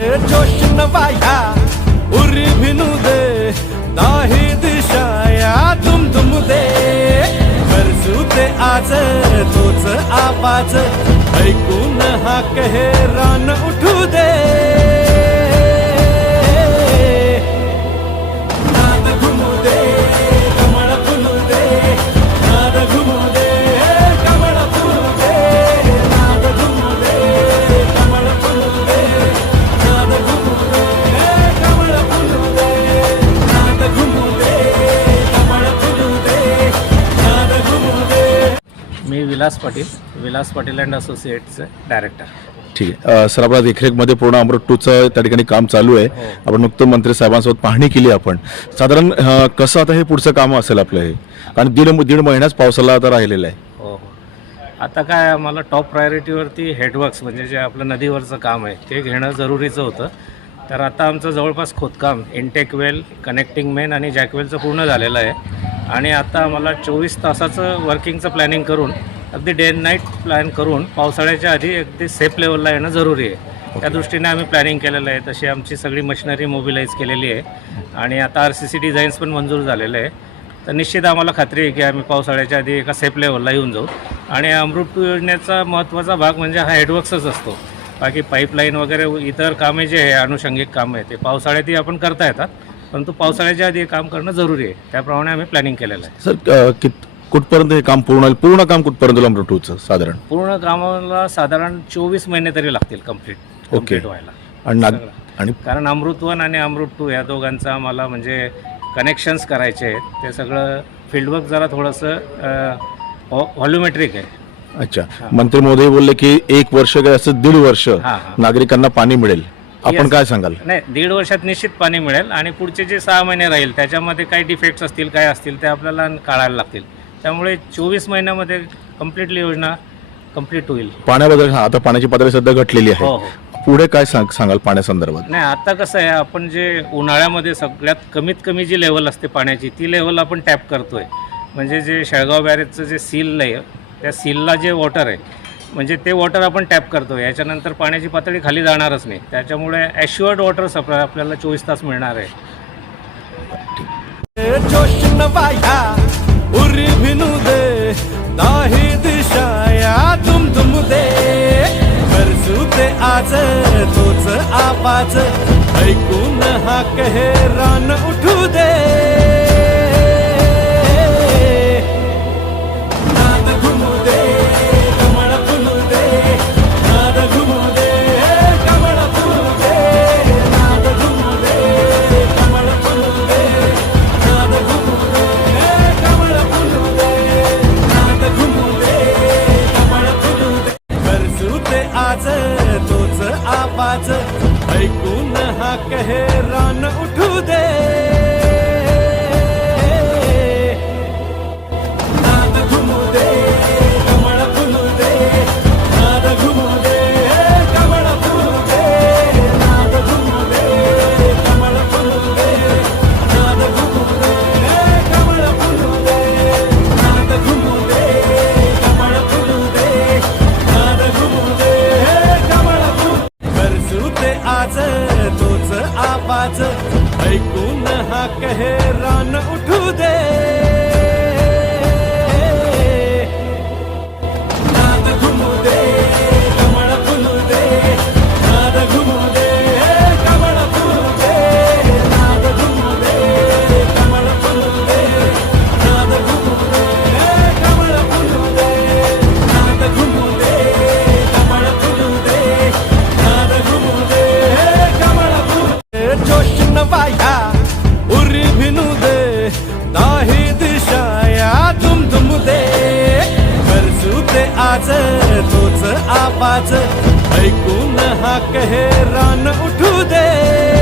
जोश नवाया उरी भिनू दे दाही दिशाया तुम तुम दे. करसू ते आज तोच आवाज ऐकून हा कहे रान उठू दे. विलास पाटील विलास पाटील अँड असोसिएटचे डायरेक्टर. ठीक आहे. सर आपल्या देखरेखमध्ये पूर्ण अमृत टूचं त्या ठिकाणी काम चालू आहे. आपण नुकतं मंत्री साहेबांसोबत पाहणी केली आपण. साधारण अ, कसं आता हे पुढचं काम असेल आपलं हे? कारण दीड दीड महिन्याच पावसाला आता राहिलेला आहे. हो हो. आता काय आम्हाला टॉप प्रायोरिटीवरती हेडवर्क्स म्हणजे जे आपलं नदीवरचं काम आहे ते घेणं जरुरीचं होतं. तर आता आमचं जवळपास खोदकाम इंटेक वेल कनेक्टिंग मेन आणि जॅकवेलचं पूर्ण झालेलं आहे. आणि आता आम्हाला चोवीस तासाचं वर्किंगचं प्लॅनिंग करून अगदी डे अँड नाईट प्लॅन करून पावसाळ्याच्या आधी अगदी सेफ लेवलला येणं जरुरी आहे. त्या दृष्टीने आम्ही प्लॅनिंग केलेलं आहे. तशी आमची सगळी मशिनरी मोबिलाईज केलेली आहे. आणि आता आर सी सी डिझाईन्स पण मंजूर झालेले आहे. तर निश्चित आम्हाला खात्री आहे की आम्ही पावसाळ्याच्या आधी एका सेफ लेवलला येऊन जाऊ. आणि अमृत योजनेचा महत्त्वाचा भाग म्हणजे हा हेडवर्क्सच असतो. बाकी पाईपलाईन वगैरे इतर कामे जे आहे अनुषंगिक कामं आहे ते पावसाळ्यातही आपण करता येतात. परंतु पावसाळ्याच्या आधी हे काम करणं जरुरी आहे. त्याप्रमाणे आम्ही प्लॅनिंग केलेलं आहे. सर कित कुठपर्यंत हे काम पूर्ण होईल? पूर्ण काम कुठपर्यंत होईल अमृत टूचं साधारण? पूर्ण कामाला साधारण चोवीस महिने तरी लागतील कंप्लीट कंप्लीट व्हायला. आणि नाग. आणि कारण अमृत वन आणि अमृत टू या दोघांचं आम्हाला म्हणजे कनेक्शन्स करायचे आहेत. ते सगळं फील्डवर्क जरा थोडंसं व्हॉल्युमेट्रिक आहे. अच्छा. मंत्री मोदी बोलले की एक वर्ष काय असं दीड वर्ष नागरिकांना पाणी मिळेल. आपण. काय सांगाल? नाही दीड वर्षात निश्चित पाणी मिळेल आणि पुढचे जे सहा महिने राहील त्याच्यामध्ये काही डिफेक्ट्स असतील काय असतील ते आपल्याला काढायला लागतील. त्यामुळे चोवीस महिन्यामध्ये कम्प्लिटली योजना कंप्लीट होईल. पाण्याबद्दल हा, आता पाण्याची पातळी सध्या घटलेली हो आहे. हो पुढे काय सांग सांगाल पाण्यासंदर्भात नाही आता कसं आहे आपण जे उन्हाळ्यामध्ये सगळ्यात कमीत कमी जी लेवल असते पाण्याची ती लेवल आपण टॅप करतोय. म्हणजे जे शेळगाव बॅरेजचं जे सील आहे त्या सीलला जे वॉटर आहे म्हणजे ते वॉटर आपण टॅप करतो याच्यानंतर पाण्याची पातळी खाली जाणारच नाही. त्याच्यामुळे ॲश्युअर्ड वॉटर सप्लाय आपल्याला चोवीस तास मिळणार आहे. जोश नवाया नाही दिशाया तुम तुम दे करसू ते आज तोच आपाच ऐकून हा कहे रान उठू दे. आवाज तोच आवाज. ऐकून हा कहे रान उठू दे.